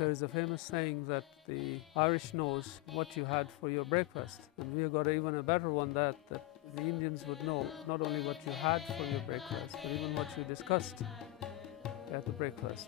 There is a famous saying that the Irish knows what you had for your breakfast, and we have got even a better one that the Indians would know not only what you had for your breakfast, but even what you discussed at the breakfast.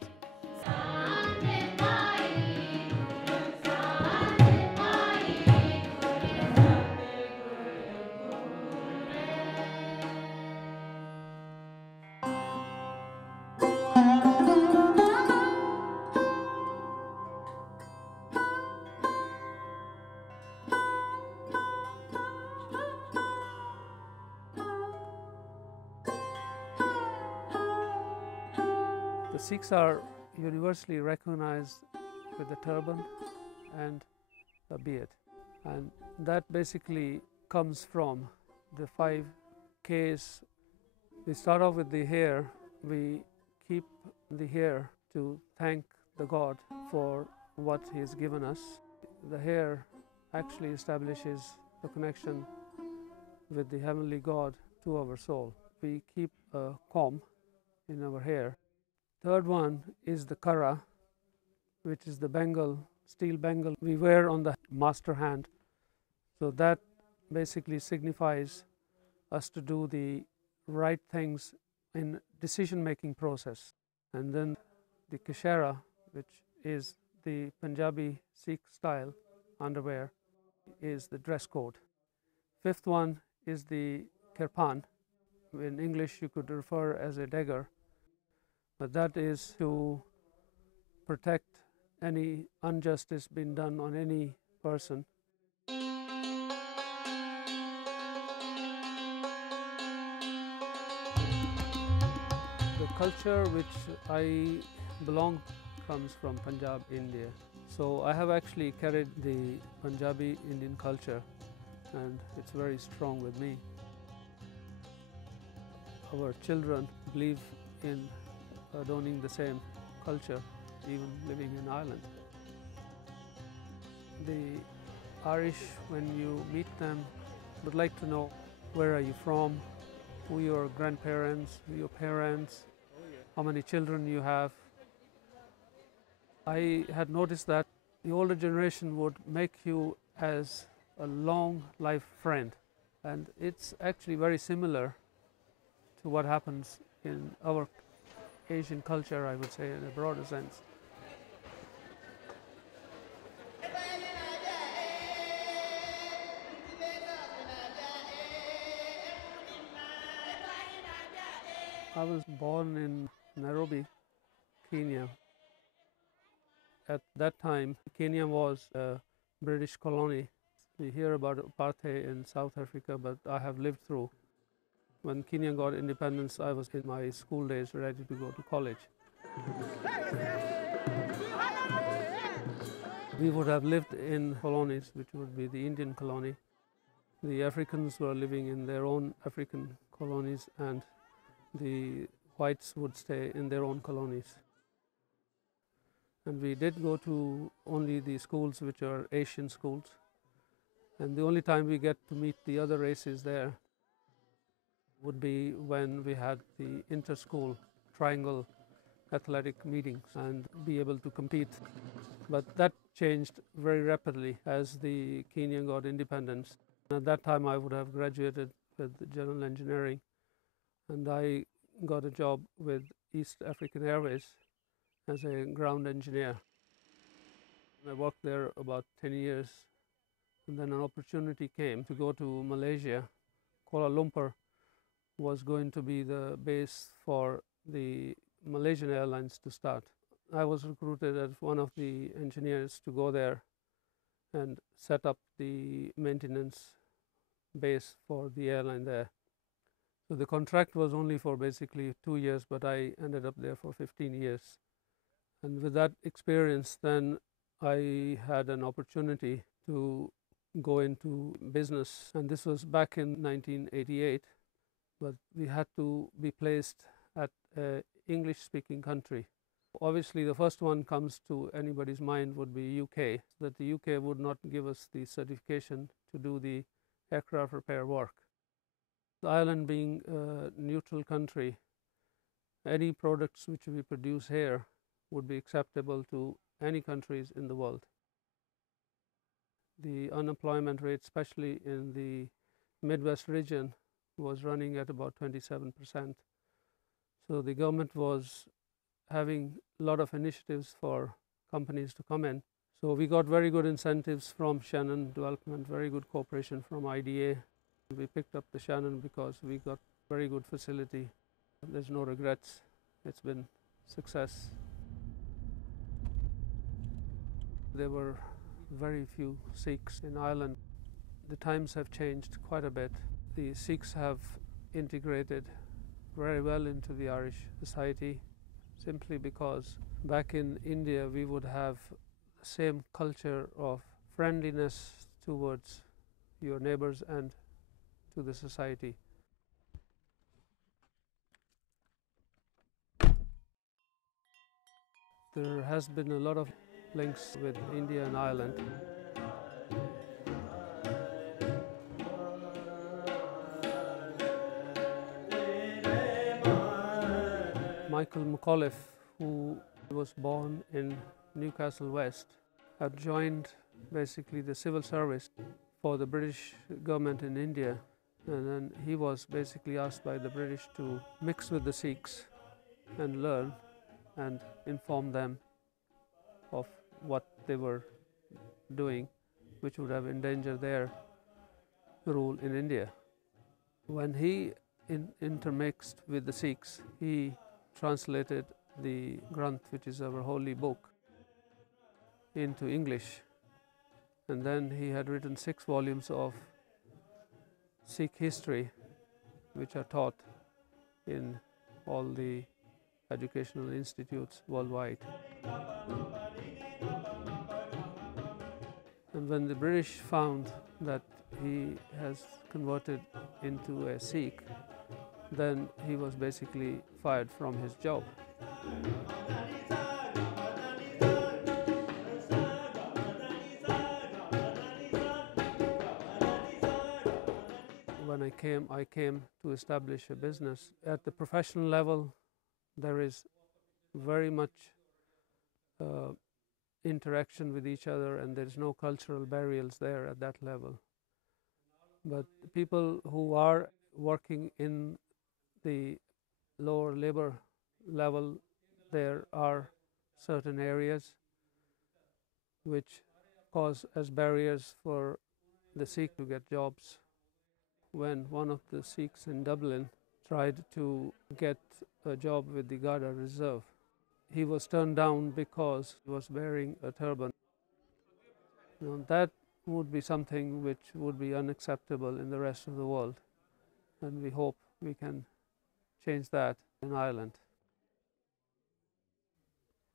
The Sikhs are universally recognized with the turban and a beard, and that basically comes from the 5 Ks. We start off with the hair. We keep the hair to thank the God for what He has given us. The hair actually establishes the connection with the Heavenly God to our soul. We keep a comb in our hair. Third one is the kara, which is the bangle, steel bangle we wear on the master hand. So that basically signifies us to do the right things in decision-making process. And then the kashera, which is the Punjabi Sikh style underwear, is the dress code. Fifth one is the kirpan. In English you could refer as a dagger, but that is to protect any injustice being done on any person. The culture which I belong comes from Punjab, India. So I have actually carried the Punjabi Indian culture, and it's very strong with me. Our children believe in adorning the same culture, even living in Ireland. The Irish, when you meet them, would like to know where are you from, who your grandparents, who your parents, how many children you have. I had noticed that the older generation would make you as a long life friend, and it's actually very similar to what happens in our Asian culture, I would say, in a broader sense. I was born in Nairobi, Kenya. At that time, Kenya was a British colony. We hear about apartheid in South Africa, but I have lived through. When Kenya got independence, I was in my school days ready to go to college. We would have lived in colonies, which would be the Indian colony. The Africans were living in their own African colonies, and the whites would stay in their own colonies. And we did go to only the schools which are Asian schools. And the only time we get to meet the other races there would be when we had the inter-school triangle athletic meetings and be able to compete. But that changed very rapidly as the Kenya got independence. At that time I would have graduated with general engineering, and I got a job with East African Airways as a ground engineer. I worked there about 10 years, and then an opportunity came to go to Malaysia. Kuala Lumpur was going to be the base for the Malaysian Airlines to start. I was recruited as one of the engineers to go there and set up the maintenance base for the airline there. So the contract was only for basically 2 years, but I ended up there for 15 years. And with that experience, then I had an opportunity to go into business, and this was back in 1988, but we had to be placed at an English-speaking country. Obviously, the first one comes to anybody's mind would be UK, that the UK would not give us the certification to do the aircraft repair work. Ireland being a neutral country, any products which we produce here would be acceptable to any countries in the world. The unemployment rate, especially in the Midwest region, was running at about 27%. So the government was having a lot of initiatives for companies to come in. So we got very good incentives from Shannon Development, very good cooperation from IDA. We picked up the Shannon because we got very good facility. There's no regrets. It's been success. There were very few Sikhs in Ireland. The times have changed quite a bit. The Sikhs have integrated very well into the Irish society, simply because back in India we would have the same culture of friendliness towards your neighbors and to the society. There has been a lot of links with India and Ireland. Michael McAuliffe, who was born in Newcastle West, had joined basically the civil service for the British government in India, and then he was basically asked by the British to mix with the Sikhs and learn and inform them of what they were doing, which would have endangered their rule in India. When he intermixed with the Sikhs, he translated the Granth, which is our holy book, into English, and then he had written 6 volumes of Sikh history, which are taught in all the educational institutes worldwide. And when the British found that he has converted into a Sikh, then he was basically fired from his job. When I came to establish a business. At the professional level, there is very much interaction with each other, and there is no cultural barriers there at that level. But people who are working in the lower labor level, there are certain areas which cause as barriers for the Sikh to get jobs. When one of the Sikhs in Dublin tried to get a job with the Garda Reserve, he was turned down because he was wearing a turban. Now, that would be something which would be unacceptable in the rest of the world, and we hope we can change that in Ireland.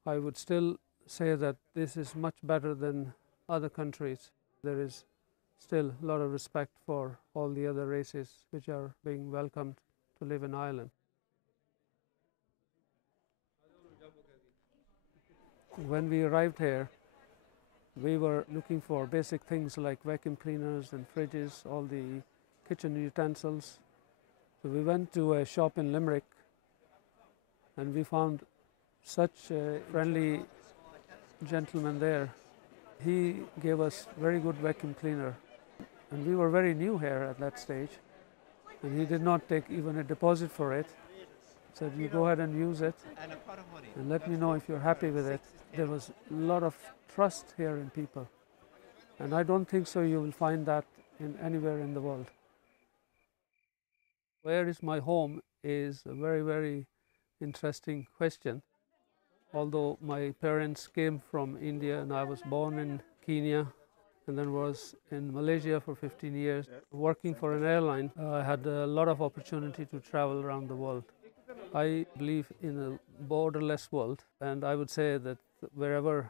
I would still say that this is much better than other countries. There is still a lot of respect for all the other races which are being welcomed to live in Ireland. When we arrived here, we were looking for basic things like vacuum cleaners and fridges, all the kitchen utensils. So we went to a shop in Limerick, and we found such a friendly gentleman there. He gave us very good vacuum cleaner, and we were very new here at that stage, and he did not take even a deposit for it. He said, you go ahead and use it and let me know if you're happy with it. There was a lot of trust here in people, and I don't think so you will find that in anywhere in the world. Where is my home is a very, very interesting question. Although my parents came from India and I was born in Kenya and then was in Malaysia for 15 years. Working for an airline, I had a lot of opportunity to travel around the world. I believe in a borderless world, and I would say that wherever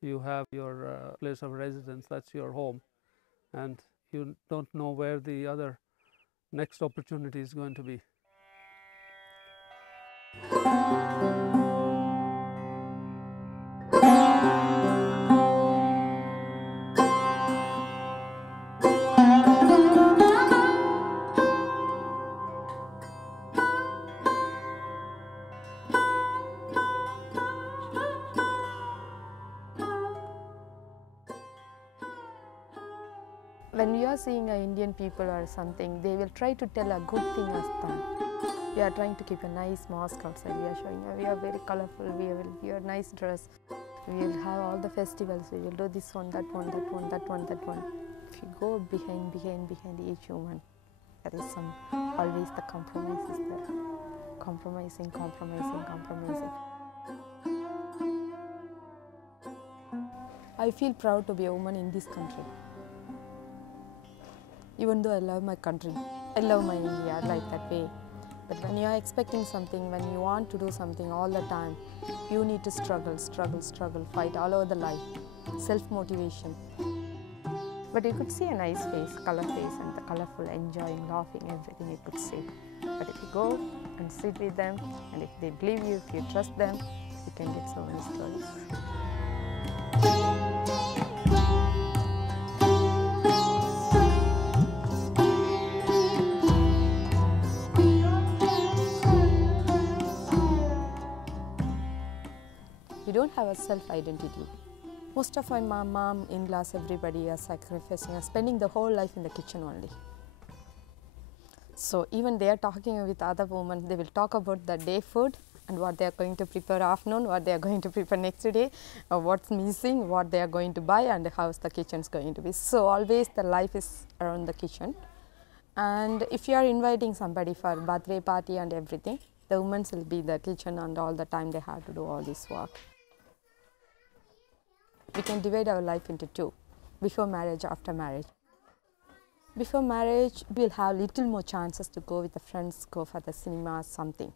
you have your place of residence, that's your home, and you don't know where the other next opportunity is going to be. When you are seeing Indian people or something, they will try to tell a good thing as them. We are trying to keep a nice mosque outside. We are showing we are very colorful. We will wear nice dress. We will have all the festivals. We will do this one, that one, that one, that one, that one. If you go behind each human, there is always the compromise is there. Compromising. I feel proud to be a woman in this country. Even though I love my country, I love my India like that way. But when you are expecting something, when you want to do something all the time, you need to struggle, fight all over the life, self-motivation. But you could see a nice face, color face, and the colorful, enjoying, laughing, everything you could see. But if you go and sit with them, and if they believe you, if you trust them, you can get so many stories. You don't have a self-identity. Most of my mom, in-laws, everybody are sacrificing, are spending the whole life in the kitchen only. So even they are talking with other women, they will talk about the day food and what they are going to prepare afternoon, what they are going to prepare next day, what's missing, what they are going to buy, and how the kitchen is going to be. So always the life is around the kitchen. And if you are inviting somebody for a birthday party and everything, the women will be in the kitchen and all the time they have to do all this work. We can divide our life into two, before marriage, after marriage. Before marriage, we'll have little more chances to go with the friends, go for the cinema, something.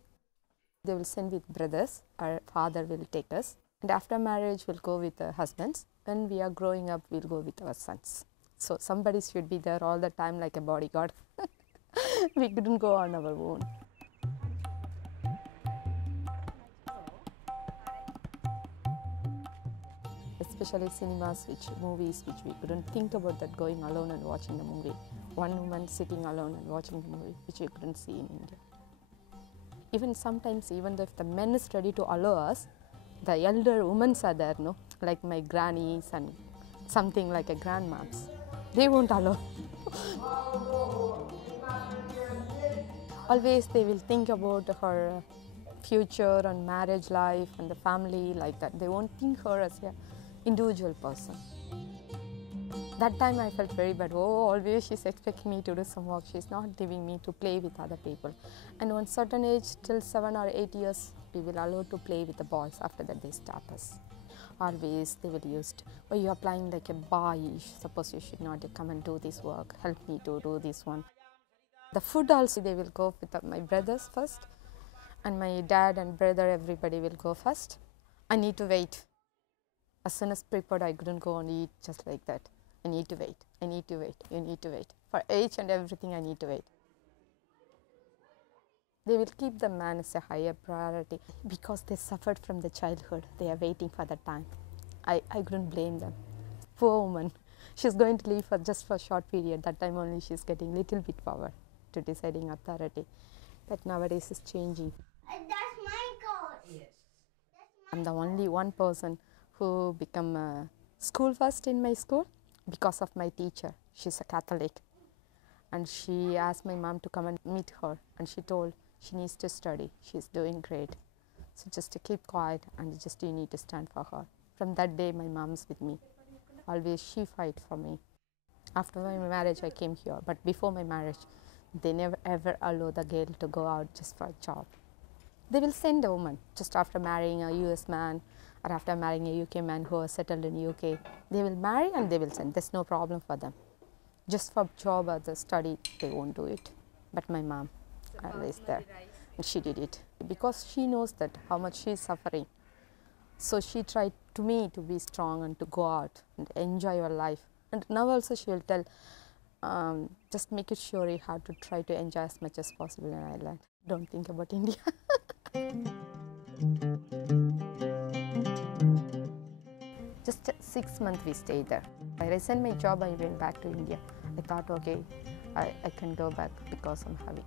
They will send with brothers, our father will take us. And after marriage, we'll go with the husbands. When we are growing up, we'll go with our sons. So somebody should be there all the time like a bodyguard. We couldn't go on our own. Especially cinemas, movies which we couldn't think about that going alone and watching the movie. One woman sitting alone and watching the movie, which you couldn't see in India. Even sometimes, even if the men is ready to allow us, the elder women are there, no? Like my grannies and something like a grandmas. They won't allow. Always they will think about her future and marriage life and the family like that. They won't think her as an individual person. That time I felt very bad. Oh, always she's expecting me to do some work. She's not leaving me to play with other people. And one certain age, till 7 or 8 years, we will allow to play with the boys. After that, they stop us. Always they will use, oh, you are playing like a boy. Suppose you should not come and do this work. Help me to do this one. The food also, they will go with my brothers first. And my dad and brother, everybody will go first. I need to wait. As soon as prepared, I couldn't go and eat just like that. I need to wait, I need to wait, you need to wait. For age and everything, I need to wait. They will keep the man as a higher priority because they suffered from the childhood. They are waiting for the time. I couldn't blame them. Poor woman. She's going to leave for just for a short period. That time only she's getting little bit power to deciding authority. But nowadays it's changing. That's my coach. Yes. I'm the only one person who become school first in my school because of my teacher. She's a Catholic. And she asked my mom to come and meet her. And she told she needs to study. She's doing great. So just to keep quiet and just you need to stand for her. From that day, my mom's with me. Always she fight for me. After my marriage, I came here. But before my marriage, they never ever allow the girl to go out just for a job. They will send a woman just after marrying a US man or after marrying a UK man who is settled in UK. They will marry and they will send. There's no problem for them. Just for job or the study, they won't do it. But my mom always there. And she did it. Because she knows that how much she is suffering. So she tried to me to be strong and to go out and enjoy your life. And now also she will tell, just make it sure you have to try to enjoy as much as possible in Ireland. Don't think about India. Just 6 months we stayed there. I resigned my job, I went back to India. I thought, okay, I can go back because I'm having.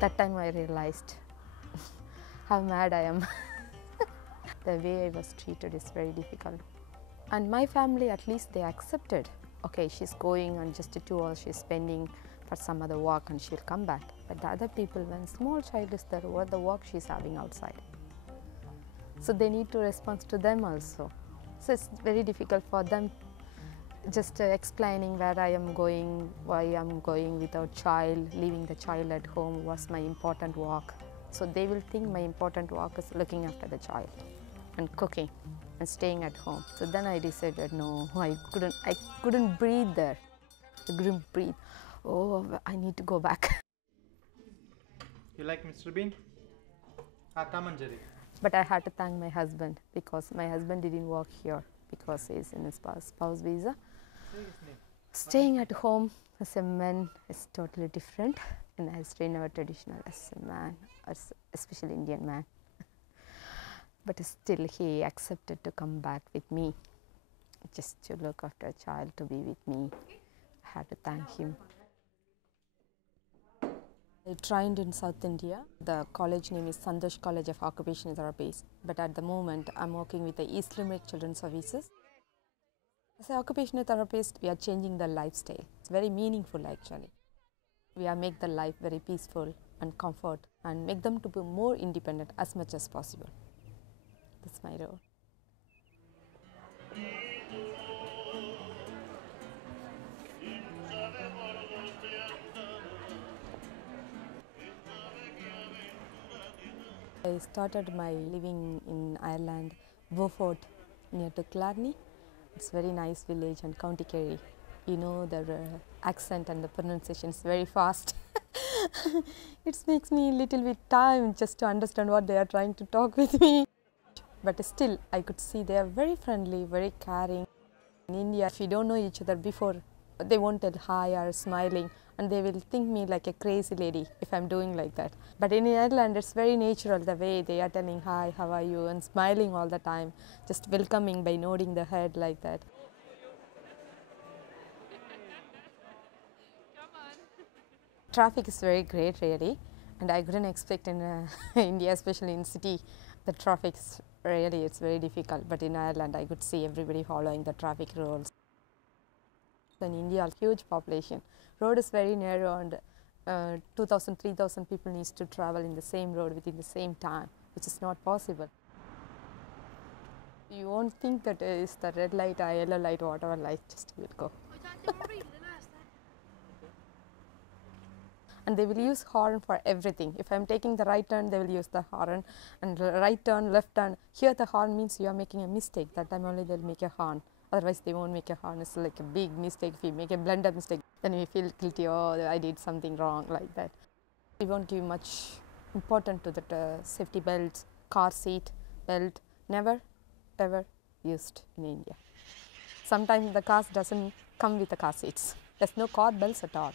That time I realized how mad I am. The way I was treated is very difficult. And my family, at least they accepted. Okay, she's going and just 2 hours she's spending for some other work and she'll come back. But the other people, when small child is there, what the work she's having outside. So they need to respond to them also. So it's very difficult for them just explaining where I am going, why I'm going without child, leaving the child at home was my important work. So they will think my important work is looking after the child and cooking and staying at home. So then I decided, no, I couldn't breathe there. I couldn't breathe. Oh, I need to go back. You like Mr. Bean? Kamanjari. But I had to thank my husband because my husband didn't work here because he's in his spouse visa. Staying at home as a man is totally different, and I stay never traditional as a man, especially Indian man. But still he accepted to come back with me, just to look after a child, to be with me. I had to thank him. I trained in South India. The college name is Santosh College of Occupational Therapies, but at the moment I'm working with the East Limerick Children's Services. As an occupational therapist, we are changing the lifestyle. It's very meaningful actually. We are make the life very peaceful and comfort and make them to be more independent as much as possible. That's my role. I started my living in Ireland, Beaufort, near to Clarny. It's a very nice village and County Kerry. You know, the accent and the pronunciation is very fast. It makes me a little bit time just to understand what they are trying to talk with me. But still, I could see they are very friendly, very caring. In India, if you don't know each other before, they won't tell hi or smiling, and they will think me like a crazy lady if I'm doing like that. But in Ireland, it's very natural the way they are telling hi, how are you, and smiling all the time, just welcoming by nodding the head like that. Traffic is very great really, and I couldn't expect in India, especially in city, the traffic is really, it's very difficult. But in Ireland, I could see everybody following the traffic rules. In India, huge population. Road is very narrow and 2,000, 3,000 people needs to travel in the same road within the same time, which is not possible. You won't think that it's the red light or yellow light, whatever light, just will go. And they will use horn for everything. If I'm taking the right turn, they will use the horn, and right turn, left turn. Here the horn means you are making a mistake. That time only they'll make a horn. Otherwise they won't make a horn. It's like a big mistake. If you make a blunder mistake, then we feel guilty, oh, I did something wrong, like that. We won't give much importance to the safety belts, car seat, belt, never ever used in India. Sometimes the cars doesn't come with the car seats. There's no car belts at all.